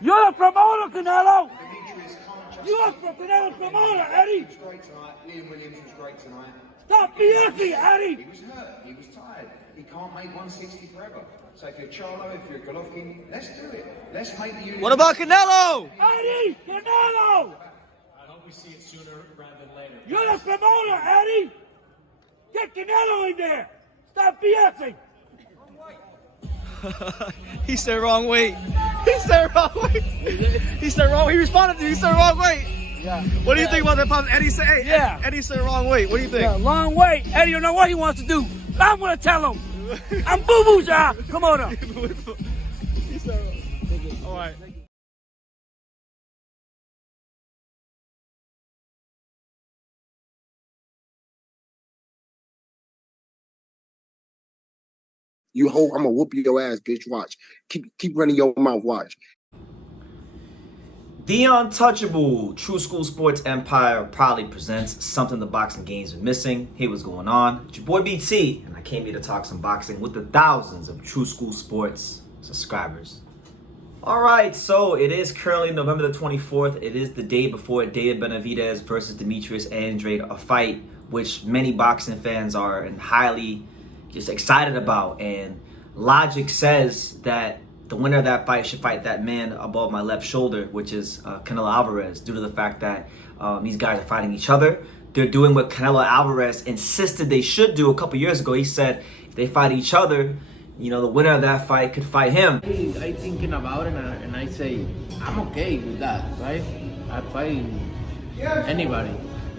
You're the promoter, Canelo. You're the Canelo promoter, Eddie. He was great tonight. Liam Williams was great tonight. Stop BSing, Eddie. He was hurt. He was tired. He can't make 160 forever. So if you're Charlo, if you're Golovkin, let's do it. Let's make the unit. What about Canelo? Eddie, Canelo. I hope we see it sooner rather than later. You're the promoter, Eddie. Get Canelo in there. Stop BSing. He said wrong weight. He said wrong weight. He said wrong. He responded to you. He said wrong weight. Yeah. What do you think about that? Pop? Eddie said, hey, Yeah. Eddie said wrong weight. What do you think? Yeah, long way. Eddie don't know what he wants to do. I'm gonna tell him. I'm boo-boo, job. Come on up. He said wrong. All right. You hold, I'm gonna whoop your ass, bitch. Watch. Keep running your mouth. Watch. The untouchable True School Sports Empire proudly presents something the boxing games are missing. Hey, what's going on? It's your boy BT, and I came here to talk some boxing with the thousands of True School Sports subscribers. Alright, so it is currently November the 24th. It is the day before David Benavidez versus Disgracefully, a fight which many boxing fans are and highly just excited about. And logic says that the winner of that fight should fight that man above my left shoulder, which is Canelo Alvarez, due to the fact that these guys are fighting each other. They're doing what Canelo Alvarez insisted they should do a couple years ago. He said if they fight each other, you know, the winner of that fight could fight him. I thinking about it and I say, I'm okay with that, right? I fight anybody.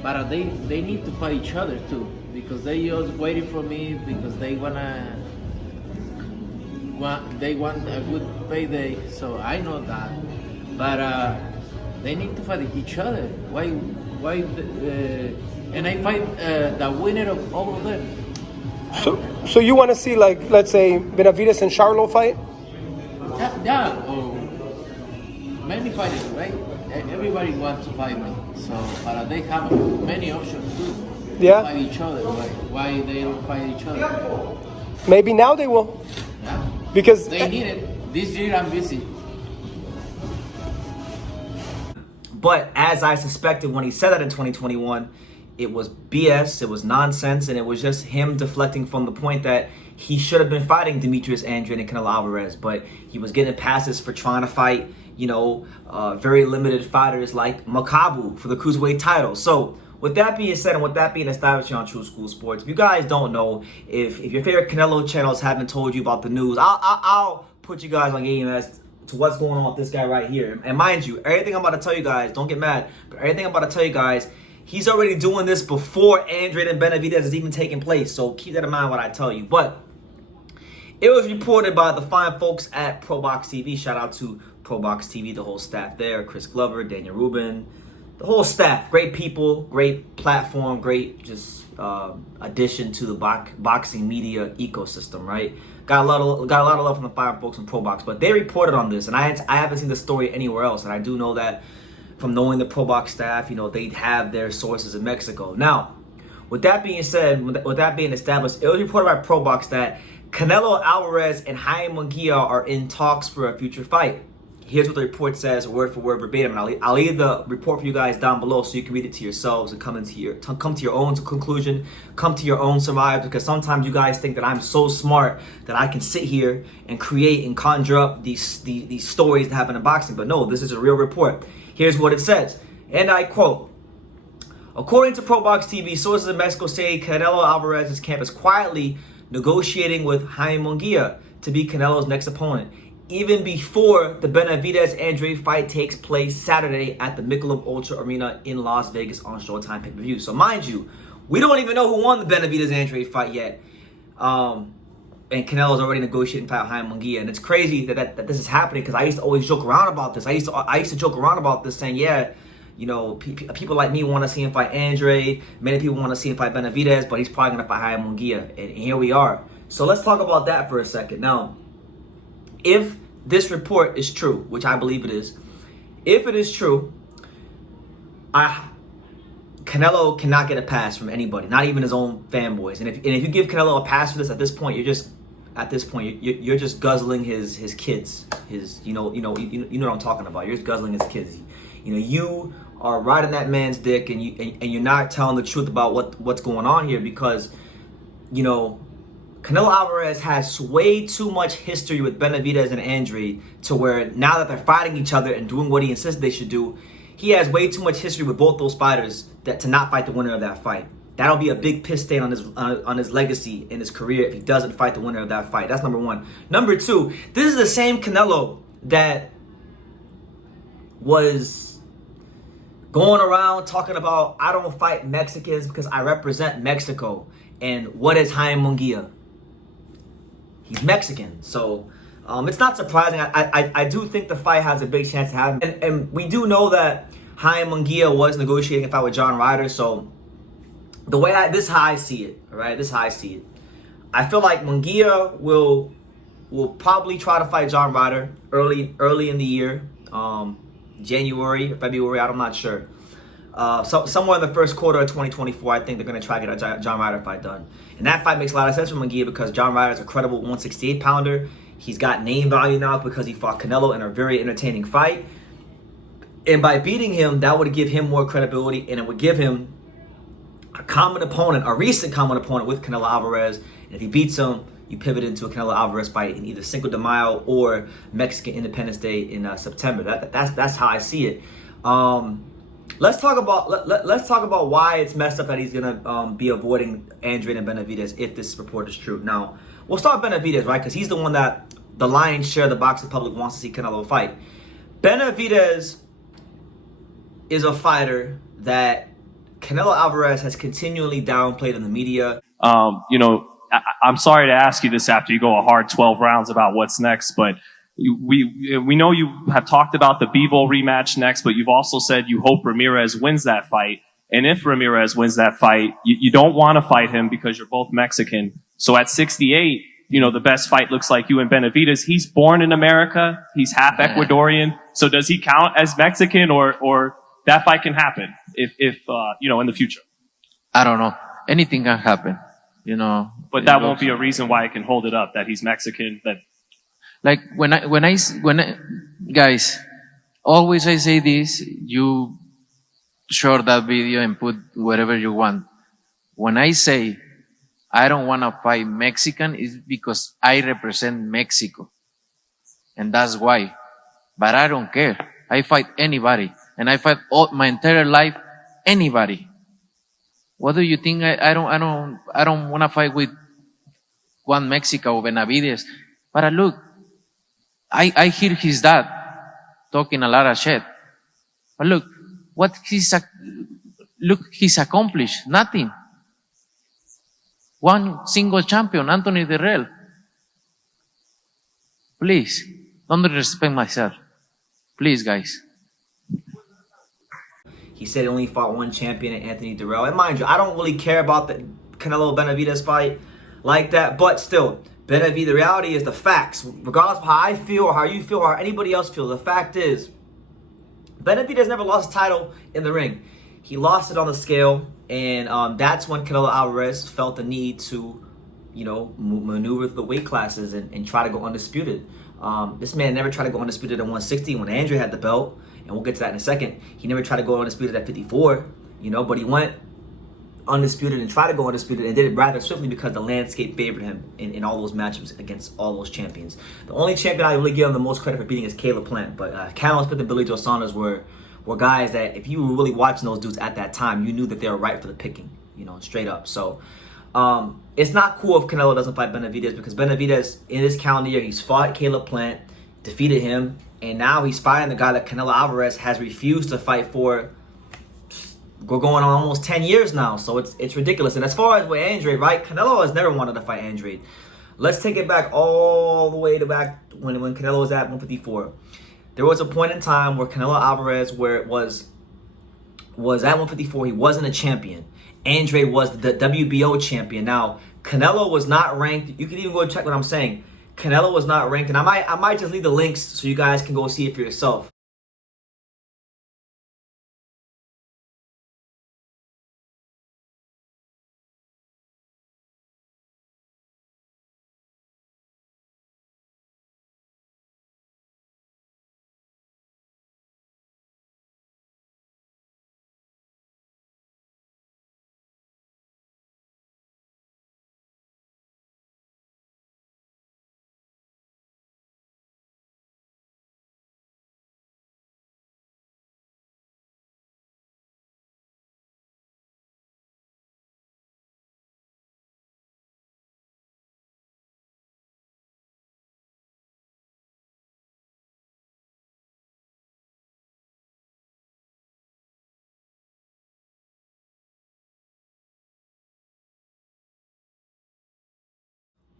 But they need to fight each other too, because they just waiting for me because they want a good payday, so I know that. But they need to fight each other. Why? And I fight the winner of all of them. So you want to see, like, let's say Benavidez and Charlo fight? Yeah, or many fighters, right? Everybody wants to fight me, so but they have many options too. Yeah. Fight each other. Why they don't fight each other? Maybe now they will. Yeah. Because they need it. This year I'm busy. But as I suspected when he said that in 2021, it was BS, it was nonsense, and it was just him deflecting from the point that he should have been fighting Benavidez-Andrade and Canelo Alvarez, but he was getting passes for trying to fight, you know, very limited fighters like Makabu for the cruiserweight title. So with that being said, and with that being established on True School Sports, if you guys don't know, if your favorite Canelo channels haven't told you about the news, I'll put you guys on game as to what's going on with this guy right here. And mind you, everything I'm about to tell you guys, don't get mad, but everything I'm about to tell you guys, he's already doing this before Andrade and Benavidez is even taking place. So keep that in mind when I tell you. But it was reported by the fine folks at ProBox TV. Shout out to ProBox TV, the whole staff there. Chris Glover, Daniel Rubin, the whole staff. Great people, great platform, great just addition to the boxing media ecosystem, right? Got a lot of love from the fine folks in ProBox. But they reported on this, and I haven't seen the story anywhere else. And I do know that from knowing the ProBox staff, you know, they have their sources in Mexico. Now, with that being said, with that being established, it was reported by ProBox that Canelo Alvarez and Jaime Munguia are in talks for a future fight. Here's what the report says, word for word, verbatim. And I'll leave the report for you guys down below so you can read it to yourselves and come to your own conclusion, come to your own surmise. Because sometimes you guys think that I'm so smart that I can sit here and create and conjure up these stories that happen in boxing. But no, this is a real report. Here's what it says, and I quote, according to ProBox TV, sources in Mexico say Canelo Alvarez's camp is quietly negotiating with Jaime Munguia to be Canelo's next opponent, even before the Benavidez-Andrade fight takes place Saturday at the Michelob Ultra Arena in Las Vegas on Showtime pay-per-view. So mind you, we don't even know who won the Benavidez-Andrade fight yet. And Canelo's already negotiating fight with Jaime Munguia. And it's crazy that this is happening, because I used to always joke around about this. I used to joke around about this, saying, yeah, you know, people like me want to see him fight Andrade. Many people want to see him fight Benavidez, but he's probably going to fight Jaime Munguia. And here we are. So let's talk about that for a second. Now, if this report is true, which I believe it is, if it is true, Canelo cannot get a pass from anybody, not even his own fanboys. And if you give Canelo a pass for this at this point, you're just at this point. You're just guzzling his kids. You know what I'm talking about. You're just guzzling his kids. You know, you are riding that man's dick, and you're not telling the truth about what's going on here, because, you know, Canelo Alvarez has way too much history with Benavidez and Andrade to where now that they're fighting each other and doing what he insisted they should do, he has way too much history with both those fighters to not fight the winner of that fight. That'll be a big piss stain on his legacy in his career if he doesn't fight the winner of that fight. That's number one. Number two, this is the same Canelo that was going around talking about, I don't fight Mexicans because I represent Mexico. And what is Jaime Munguia? He's Mexican. So it's not surprising. I do think the fight has a big chance to happen. And we do know that Jaime Munguia was negotiating a fight with John Ryder. So the way this is how I see it, all right? This is how I see it. I feel like Munguia will probably try to fight John Ryder early in the year, January or February. I'm not sure. So somewhere in the first quarter of 2024, I think they're going to try to get a John Ryder fight done. And that fight makes a lot of sense for Munguia because John Ryder is a credible 168-pounder. He's got name value now because he fought Canelo in a very entertaining fight. And by beating him, that would give him more credibility, and it would give him a common opponent, a recent common opponent with Canelo Alvarez. And if he beats him, you pivot into a Canelo Alvarez fight in either Cinco de Mayo or Mexican Independence Day in September. That's how I see it. Let's talk about why it's messed up that he's gonna be avoiding Andrade and Benavidez if this report is true. Now, we'll start with Benavidez, right? Because he's the one that the lion's share of the boxing public wants to see Canelo fight. Benavidez is a fighter that Canelo Alvarez has continually downplayed in the media. I'm sorry to ask you this after you go a hard 12 rounds about what's next, but we know you have talked about the Bivol rematch next, but you've also said you hope Ramirez wins that fight. And if Ramirez wins that fight, you don't want to fight him because you're both Mexican. So at 68, the best fight looks like you and Benavidez. He's born in America. He's half Ecuadorian. So does he count as Mexican, or that fight can happen if in the future? I don't know. Anything can happen, But that won't be a reason why I can hold it up that he's Mexican. That like when I guys, always I say this, you share that video and put whatever you want. When I say I don't want to fight Mexican, it's because I represent Mexico. And that's why. But I don't care. I fight anybody. And I fight my entire life, anybody. What do you think? I don't want to fight with Juan Mexico or Benavidez. But look, I hear his dad talking a lot of shit. But look, he's accomplished nothing. One single champion, Anthony Dirrell. Please, don't disrespect myself. Please, guys. He said he only fought one champion, Anthony Dirrell. And mind you, I don't really care about the Canelo Benavidez fight like that, but still, Benavidez, the reality is the facts. Regardless of how I feel or how you feel or how anybody else feels, the fact is, Benavidez never lost a title in the ring. He lost it on the scale, and that's when Canelo Alvarez felt the need to, maneuver the weight classes and try to go undisputed. This man never tried to go undisputed at 160 when Andre had the belt, and we'll get to that in a second. He never tried to go undisputed at 54, but he went undisputed and tried to go undisputed and did it rather swiftly because the landscape favored him in all those matchups against all those champions. The only champion I really give him the most credit for beating is Caleb Plant, but Callum Smith and Billy Joe Saunders were guys that if you were really watching those dudes at that time, you knew that they were right for the picking, straight up. So it's not cool if Canelo doesn't fight Benavidez because Benavidez, in this calendar year, he's fought Caleb Plant, defeated him, and now he's fighting the guy that Canelo Alvarez has refused to fight for. We're going on almost 10 years now, so it's ridiculous. And as far as with Andrade, right, Canelo has never wanted to fight Andrade. Let's take it back all the way to back when Canelo was at 154. There was a point in time where Canelo Alvarez, where it was at 154, he wasn't a champion. Andrade was the WBO champion. Now, Canelo was not ranked. You can even go check what I'm saying. Canelo was not ranked, and I might just leave the links so you guys can go see it for yourself.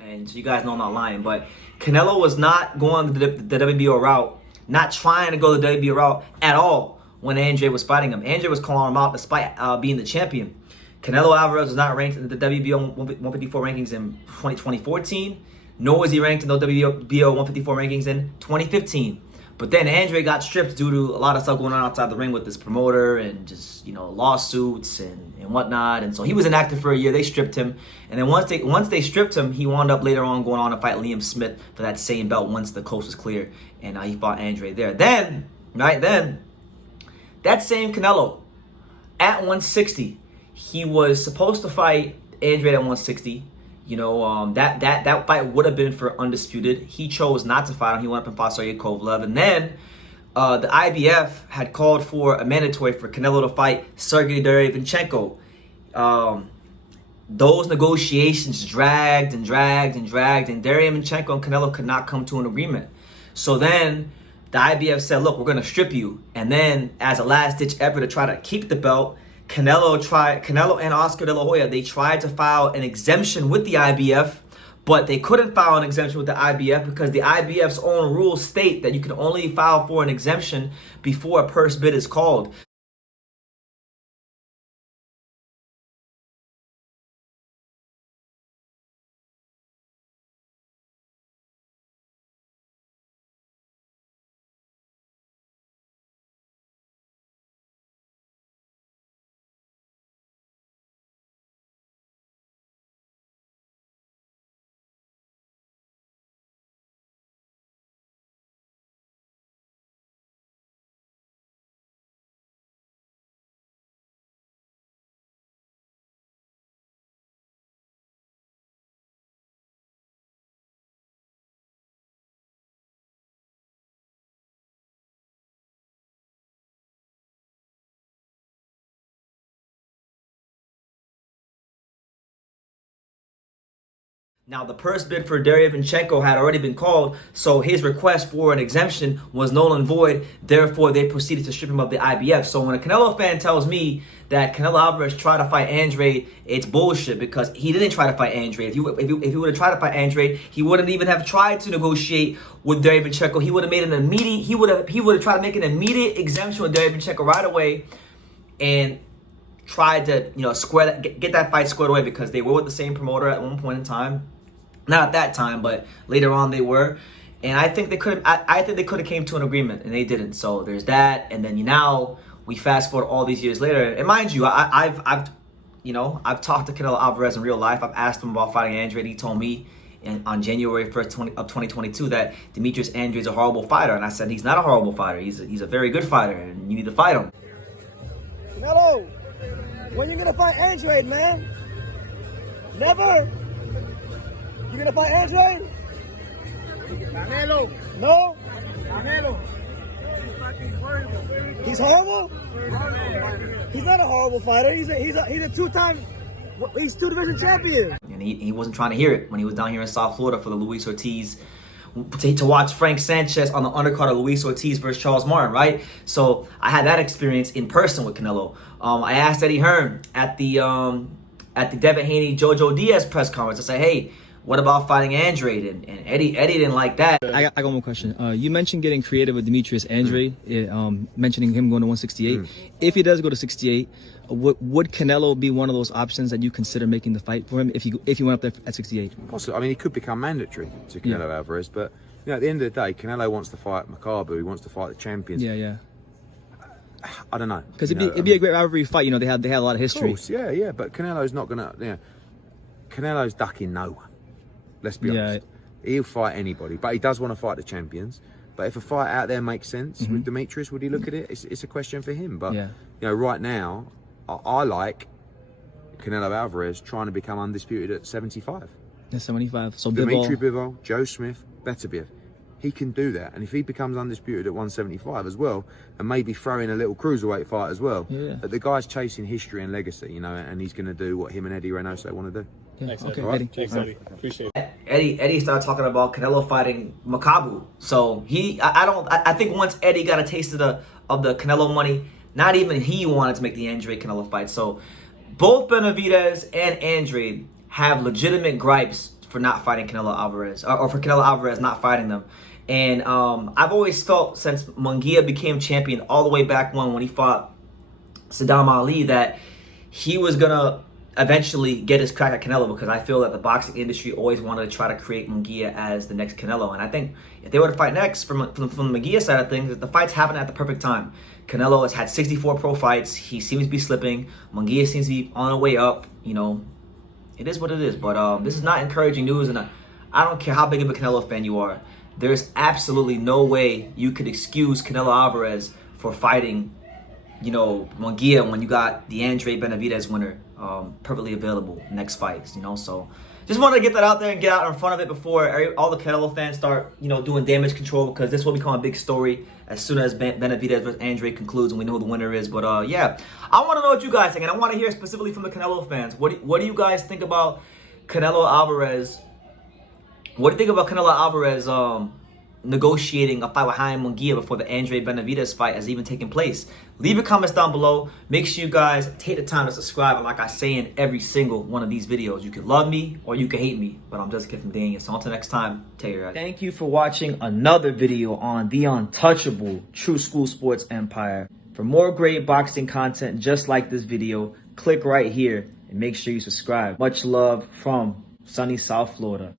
And so you guys know I'm not lying, but Canelo was not going the WBO route, not trying to go the WBO route at all when Andre was fighting him. Andre was calling him out despite being the champion. Canelo Alvarez was not ranked in the WBO 154 rankings in 2014, nor was he ranked in the WBO 154 rankings in 2015. But then Andre got stripped due to a lot of stuff going on outside the ring with his promoter and just, lawsuits and whatnot. And so he was inactive for a year. They stripped him. And then once they stripped him, he wound up later on going on to fight Liam Smith for that same belt once the coast was clear. And he fought Andre there. Then, that same Canelo at 160, he was supposed to fight Andre at 160. That fight would have been for undisputed. He chose not to fight him. He went up and fought Sergey Kovalev. And then the IBF had called for a mandatory for Canelo to fight Sergey Derevyanchenko. Those negotiations dragged, and Derevyanchenko and Canelo could not come to an agreement. So then the IBF said, look, we're going to strip you. And then as a last-ditch effort to try to keep the belt, Canelo and Oscar De La Hoya, they tried to file an exemption with the IBF, but they couldn't file an exemption with the IBF because the IBF's own rules state that you can only file for an exemption before a purse bid is called. Now, the purse bid for Derevyanchenko had already been called, so his request for an exemption was null and void. Therefore, they proceeded to strip him of the IBF. So when a Canelo fan tells me that Canelo Alvarez tried to fight Andre, it's bullshit because he didn't try to fight Andre. If he would have tried to fight Andre, he wouldn't even have tried to negotiate with Derevyanchenko. He would have made an immediate. He would have tried to make an immediate exemption with Derevyanchenko right away, and tried to get that fight squared away because they were with the same promoter at one point in time. Not at that time, but later on they were, and I think they could have. I think they could have came to an agreement, and they didn't. So there's that, and then now we fast forward all these years later, and mind you, I've talked to Canelo Alvarez in real life. I've asked him about fighting Andre, and he told me on January 1st of 2022 that Demetrius Andrade is a horrible fighter, and I said he's not a horrible fighter. He's a very good fighter, and you need to fight him. Canelo, when you gonna fight Andrade, man? Never. You gonna fight Andre? Canelo. No? Canelo. He's horrible? He's not a horrible fighter. He's a two-time, he's two-division champion. And he wasn't trying to hear it when he was down here in South Florida for the Luis Ortiz, to watch Frank Sanchez on the undercard of Luis Ortiz versus Charles Martin, right? So I had that experience in person with Canelo. I asked Eddie Hearn at the Devin Haney Jojo Diaz press conference. I said, hey, what about fighting Andrade? And Eddie didn't like that. I got one more question. You mentioned getting creative with Demetrius-Andrade, mentioning him going to 168. If he does go to 68, would Canelo be one of those options that you consider making the fight for him if he went up there at 68? Possibly. I mean, he could become mandatory to Canelo Alvarez, but at the end of the day, Canelo wants to fight Makabu. He wants to fight the champions. Yeah. I don't know. Because it'd be a great rivalry fight. They had a lot of history. Of course, yeah. But Canelo's not gonna. Canelo's ducking no one. Let's be honest. He'll fight anybody, but he does want to fight the champions. But if a fight out there makes sense with Demetrius, would he look at it? It's a question for him. But right now, I like Canelo Alvarez trying to become undisputed at 75. Yeah, 75. So Dimitri Bivol, Joe Smith, Beterbiev. He can do that, and if he becomes undisputed at 175 as well, and maybe throw in a little cruiserweight fight as well, but the guy's chasing history and legacy, and he's going to do what him and Eddie Reynoso want to do. Thanks, okay, Eddie. Thanks, Eddie. Appreciate it. Eddie started talking about Canelo fighting Makabu. So I think once Eddie got a taste of the Canelo money, not even he wanted to make the Andrade Canelo fight. So both Benavidez and Andrade have legitimate gripes for not fighting Canelo Alvarez, or for Canelo Alvarez not fighting them. And I've always felt since Munguia became champion all the way back when he fought Saddam Ali that he was gonna eventually get his crack at Canelo, because I feel that the boxing industry always wanted to try to create Munguia as the next Canelo. And I think if they were to fight next from the Munguia side of things, the fights happen at the perfect time. Canelo has had 64 pro fights. He seems to be slipping. Munguia seems to be on the way up. You know, it is what it is. But this is not encouraging news, and I don't care how big of a Canelo fan you are. There's absolutely no way you could excuse Canelo Alvarez for fighting, you know, Munguia when you got the Andre Benavidez winner perfectly available next fights, you know. So just wanted to get that out there and get out in front of it before all the Canelo fans start, you know, doing damage control, because this will become a big story as soon as Benavidez versus Andre concludes and we know who the winner is. But yeah, I want to know what you guys think, and I want to hear specifically from the Canelo fans. What do you guys think about Canelo Alvarez? What do you think about Canelo Alvarez negotiating a fight with Jaime Munguia before the Andre Benavidez fight has even taken place? Leave your comments down below. Make sure you guys take the time to subscribe. And like I say in every single one of these videos, you can love me or you can hate me, but I'm just kidding, Daniel. So until next time, take care, guys. Thank you for watching another video on the untouchable True School Sports Empire. For more great boxing content just like this video, click right here and make sure you subscribe. Much love from sunny South Florida.